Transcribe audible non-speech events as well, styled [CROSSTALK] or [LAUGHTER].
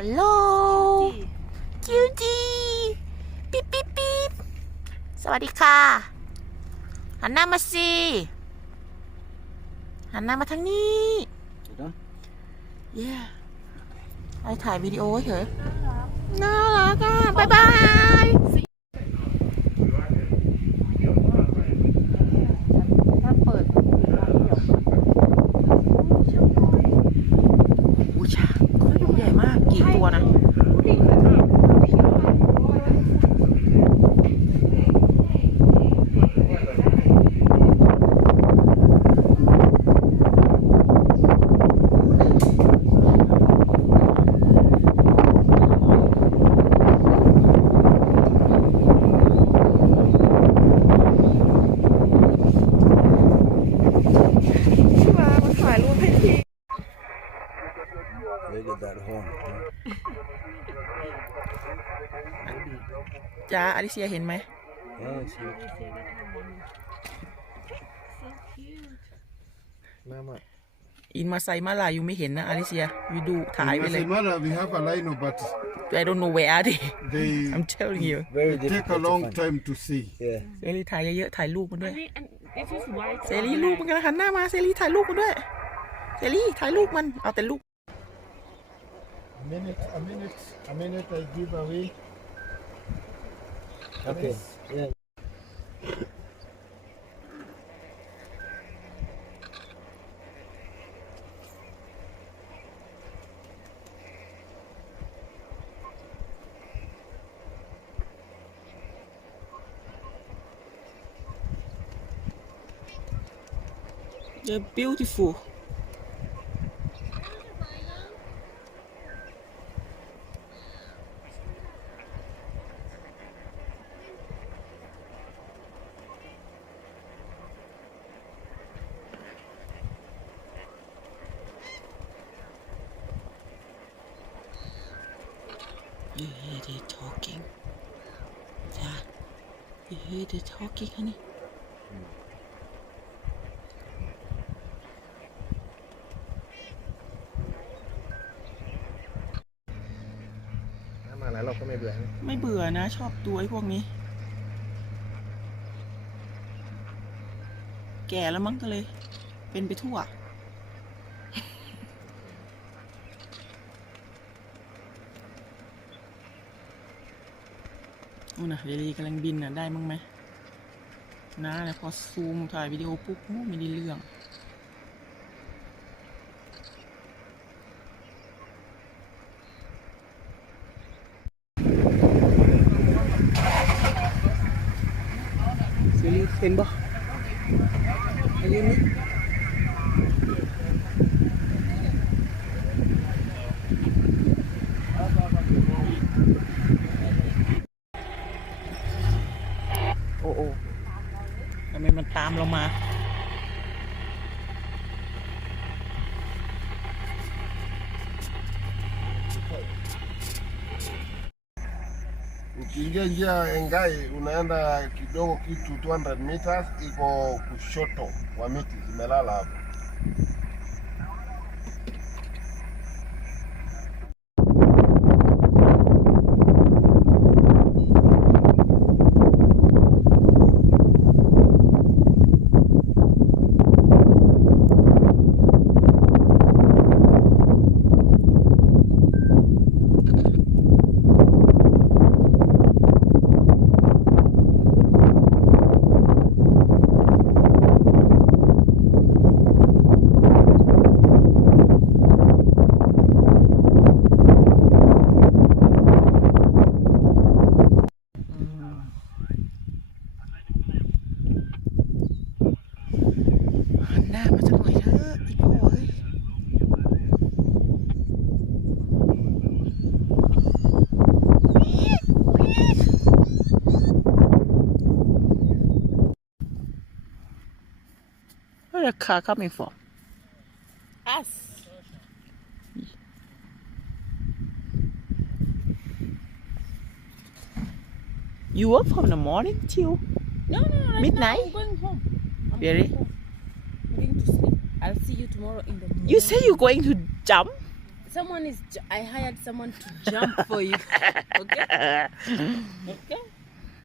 ัลโหลคิวจีปิ๊บปิ๊บปิ๊บสวัสดีค่ะ หันหน้ามาสิ หันหน้ามาทางนี้เย้ไปถ่ายวิดีโอเถอะน่ารักน่ารักอ่ะบายบาย marijuana. rated that h จ้าอลิเซียเห็นไหม y e a ม่มอินมาไซมาลาอยูไม่เห็นนะอลิเซียวิดูถ่ายไปเลยมาลา we ี a v e a line of but I don't know where they they I'm telling you t a k e a long time to see เซรีถ่ายเยอะๆถ่ายรูปมันด้วยเซรีรูปมันกันหันหน้ามาเซรีถ่ายรูปมันด้วยเซรีถ่ายรูปมันเอาแต่รูป A minute, a minute, a minute I give away. Okay. Mess. Yeah. [LAUGHS] They're beautiful. You hear the talking? Yeah. You hear the talking, honey? มาแล้วเราก็ไม่เบื่อไม่เบื่อนะชอบตัวไอ้พวกนี้ แก่แล้วมั้งก็เลยเป็นไปทั่วโอ้นะเดลี่กำลังบินนะได้มั้งไหมนะแล้วพอซูมถ่ายวิดีโอปุ๊บไม่ได้เรื่อง เซลีเซนบ่เซลีนี่โอ้โอ้ทำไมมันตามเรามา ukiingia njia unaenda kidogo kitu 200 meters iko kushoto kwa miti What are you coming for? Us. You work from the morning till no, no, right midnight? really? You, you say you're going to jump? Someone is. Ju I hired someone to jump for you. [LAUGHS] okay? [LAUGHS] okay?